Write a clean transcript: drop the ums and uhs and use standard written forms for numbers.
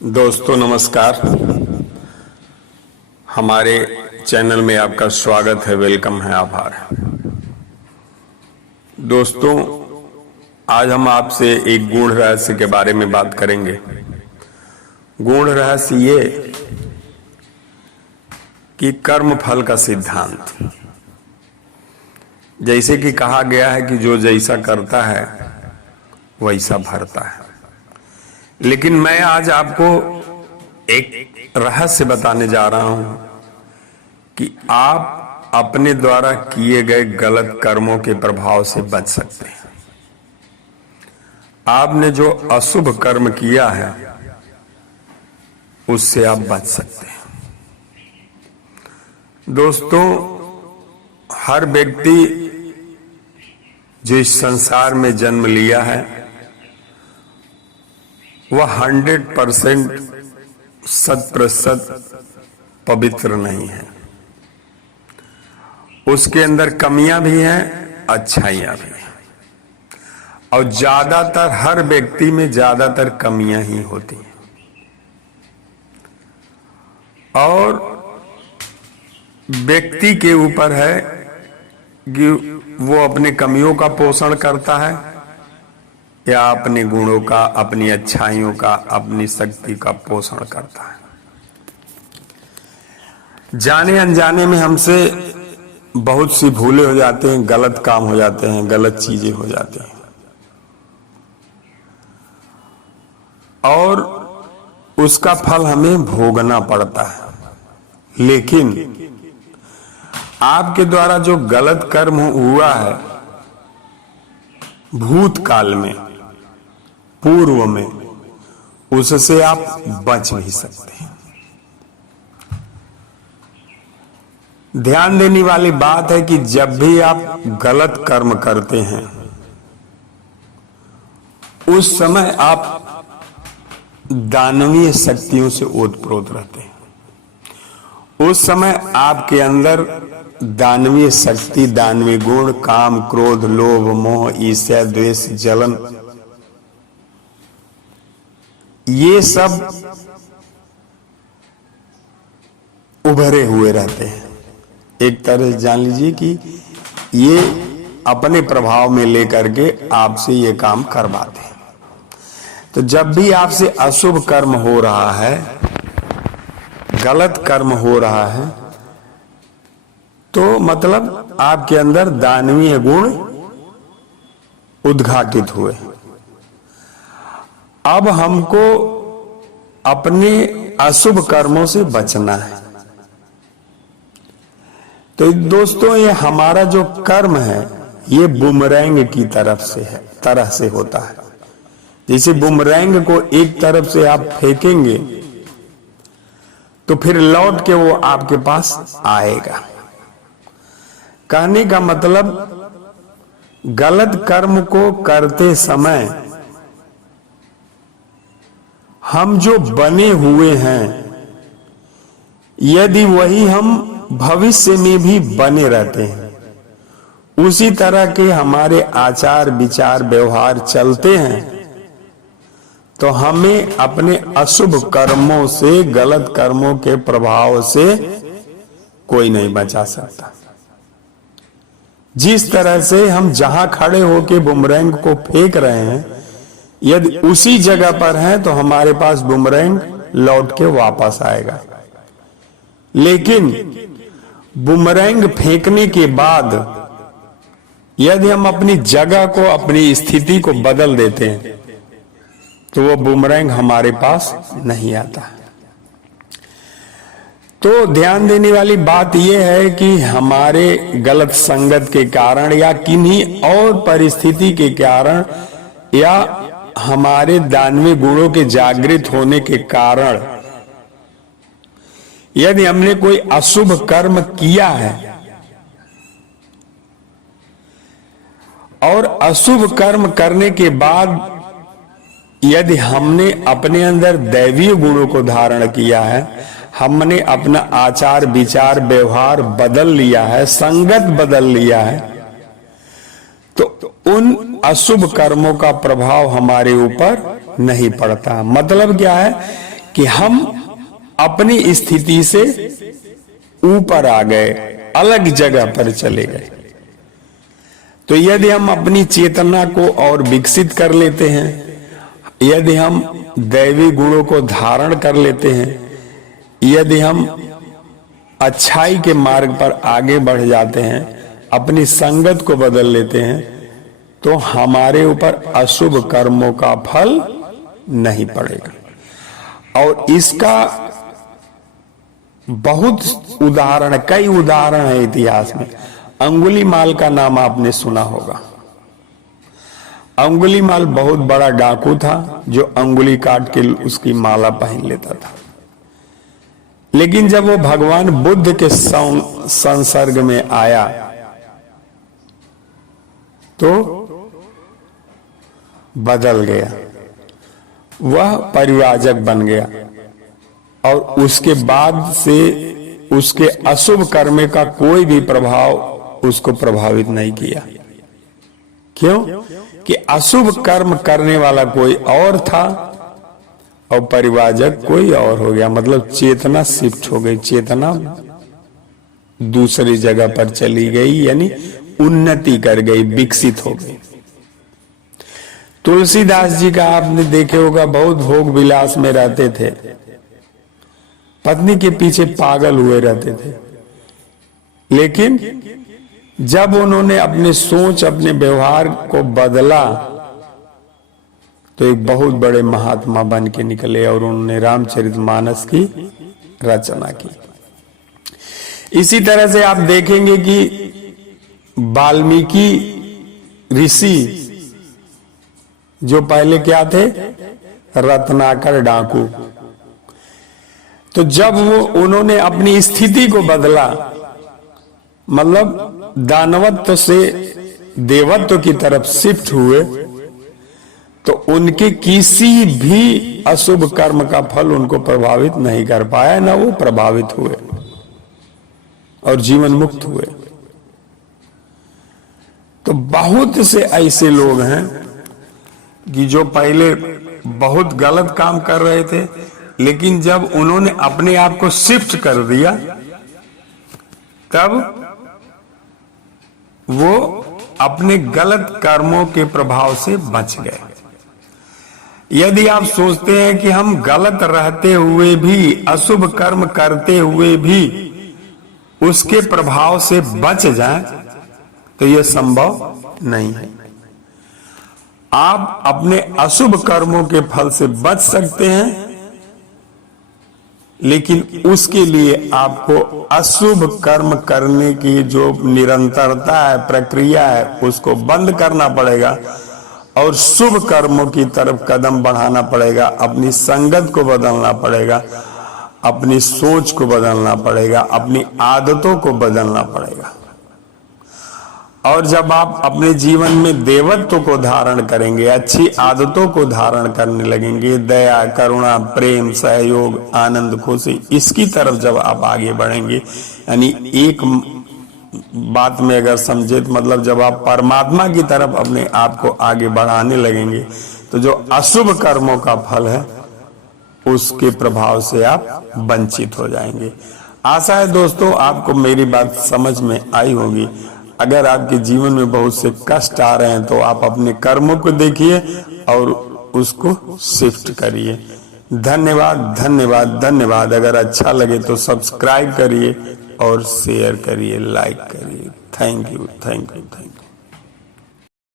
दोस्तों नमस्कार। हमारे चैनल में आपका स्वागत है, वेलकम है, आभार है। दोस्तों आज हम आपसे एक गूढ़ रहस्य के बारे में बात करेंगे। गूढ़ रहस्य ये कि कर्म फल का सिद्धांत, जैसे कि कहा गया है कि जो जैसा करता है वैसा भरता है, लेकिन मैं आज आपको एक रहस्य बताने जा रहा हूं कि आप अपने द्वारा किए गए गलत कर्मों के प्रभाव से बच सकते हैं। आपने जो अशुभ कर्म किया है उससे आप बच सकते हैं। दोस्तों हर व्यक्ति जो इस संसार में जन्म लिया है वह 100% 100% पवित्र नहीं है। उसके अंदर कमियां भी हैं, अच्छाइयां भी हैं, और ज्यादातर हर व्यक्ति में ज्यादातर कमियां ही होती हैं। और व्यक्ति के ऊपर है कि वो अपने कमियों का पोषण करता है या अपने गुणों का, अपनी अच्छाइयों का, अपनी शक्ति का पोषण करता है। जाने अनजाने में हमसे बहुत सी भूलें हो जाते हैं, गलत काम हो जाते हैं, गलत चीजें हो जाती हैं, और उसका फल हमें भोगना पड़ता है। लेकिन आपके द्वारा जो गलत कर्म हुआ है भूतकाल में, पूर्व में, उससे आप बच भी सकते हैं। ध्यान देने वाली बात है कि जब भी आप गलत कर्म करते हैं उस समय आप दानवीय शक्तियों से ओतप्रोत रहते हैं। उस समय आपके अंदर दानवीय शक्ति, दानवीय गुण, काम, क्रोध, लोभ, मोह, ईर्ष्या, द्वेष, जलन, ये सब उभरे हुए रहते हैं। एक तरह से जान लीजिए कि ये अपने प्रभाव में लेकर के आपसे ये काम करवाते हैं। तो जब भी आपसे अशुभ कर्म हो रहा है, गलत कर्म हो रहा है, तो मतलब आपके अंदर दानवीय गुण उद्घाटित हुए। अब हमको अपने अशुभ कर्मों से बचना है। तो दोस्तों ये हमारा जो कर्म है ये बुमरैंग की तरह से होता है। जैसे बुमरैंग को एक तरफ से आप फेंकेंगे तो फिर लौट के वो आपके पास आएगा। कहने का मतलब गलत कर्म को करते समय हम जो बने हुए हैं, यदि वही हम भविष्य में भी बने रहते हैं, उसी तरह के हमारे आचार विचार व्यवहार चलते हैं, तो हमें अपने अशुभ कर्मों से, गलत कर्मों के प्रभाव से कोई नहीं बचा सकता। जिस तरह से हम जहां खड़े होके बुमरैंग को फेंक रहे हैं, यदि उसी जगह पर हैं तो हमारे पास बुमरैंग लौट के वापस आएगा। लेकिन बुमरैंग फेंकने के बाद यदि हम अपनी जगह को, अपनी स्थिति को बदल देते हैं तो वो बुमरैंग हमारे पास नहीं आता। तो ध्यान देने वाली बात यह है कि हमारे गलत संगत के कारण या किन्हीं और परिस्थिति के कारण या हमारे दानवीय गुणों के जागृत होने के कारण यदि हमने कोई अशुभ कर्म किया है और अशुभ कर्म करने के बाद यदि हमने अपने अंदर दैवीय गुणों को धारण किया है, हमने अपना आचार विचार व्यवहार बदल लिया है, संगत बदल लिया है, तो उन अशुभ कर्मों का प्रभाव हमारे ऊपर नहीं पड़ता। मतलब क्या है कि हम अपनी स्थिति से ऊपर आ गए, अलग जगह पर चले गए। तो यदि हम अपनी चेतना को और विकसित कर लेते हैं, यदि हम दैवी गुणों को धारण कर लेते हैं, यदि हम अच्छाई के मार्ग पर आगे बढ़ जाते हैं, अपनी संगत को बदल लेते हैं, तो हमारे ऊपर अशुभ कर्मों का फल नहीं पड़ेगा। और इसका बहुत उदाहरण, कई उदाहरण है इतिहास में। अंगुलीमाल का नाम आपने सुना होगा। अंगुलीमाल बहुत बड़ा डाकू था जो अंगुली काट के उसकी माला पहन लेता था। लेकिन जब वो भगवान बुद्ध के संसर्ग में आया तो बदल गया, वह परिव्राजक बन गया और उसके बाद से उसके अशुभ कर्म का कोई भी प्रभाव उसको प्रभावित नहीं किया। क्यों? कि अशुभ कर्म करने वाला कोई और था और परिव्राजक कोई और हो गया। मतलब चेतना शिफ्ट हो गई, चेतना दूसरी जगह पर चली गई, यानी उन्नति कर गई, विकसित हो गई। तुलसीदास जी का आपने देखे होगा, बहुत भोग विलास में रहते थे, पत्नी के पीछे पागल हुए रहते थे। लेकिन जब उन्होंने अपने सोच, अपने व्यवहार को बदला तो एक बहुत बड़े महात्मा बन के निकले और उन्होंने रामचरितमानस की रचना की। इसी तरह से आप देखेंगे कि वाल्मीकि ऋषि जो पहले क्या थे, रत्नाकर डाकू, तो जब उन्होंने अपनी स्थिति को बदला, मतलब दानवत्व से देवत्व की तरफ शिफ्ट हुए, तो उनके किसी भी अशुभ कर्म का फल उनको प्रभावित नहीं कर पाया, ना वो प्रभावित हुए और जीवन मुक्त हुए। तो बहुत से ऐसे लोग हैं कि जो पहले बहुत गलत काम कर रहे थे, लेकिन जब उन्होंने अपने आप को शिफ्ट कर दिया तब वो अपने गलत कर्मों के प्रभाव से बच गए। यदि आप सोचते हैं कि हम गलत रहते हुए भी, अशुभ कर्म करते हुए भी उसके प्रभाव से बच जाएं, तो यह संभव नहीं है। आप अपने अशुभ कर्मों के फल से बच सकते हैं, लेकिन उसके लिए आपको अशुभ कर्म करने की जो निरंतरता है, प्रक्रिया है, उसको बंद करना पड़ेगा और शुभ कर्मों की तरफ कदम बढ़ाना पड़ेगा। अपनी संगत को बदलना पड़ेगा, अपनी सोच को बदलना पड़ेगा, अपनी आदतों को बदलना पड़ेगा। और जब आप अपने जीवन में देवत्व को धारण करेंगे, अच्छी आदतों को धारण करने लगेंगे, दया, करुणा, प्रेम, सहयोग, आनंद, खुशी, इसकी तरफ जब आप आगे बढ़ेंगे, यानी एक बात में अगर समझे तो मतलब जब आप परमात्मा की तरफ अपने आप को आगे बढ़ाने लगेंगे, तो जो अशुभ कर्मों का फल है उसके प्रभाव से आप वंचित हो जाएंगे। आशा है दोस्तों आपको मेरी बात समझ में आई होगी। अगर आपके जीवन में बहुत से कष्ट आ रहे हैं तो आप अपने कर्मों को देखिए और उसको शिफ्ट करिए। धन्यवाद, धन्यवाद, धन्यवाद। अगर अच्छा लगे तो सब्सक्राइब करिए और शेयर करिए, लाइक करिए। Thank you, thank you, thank you.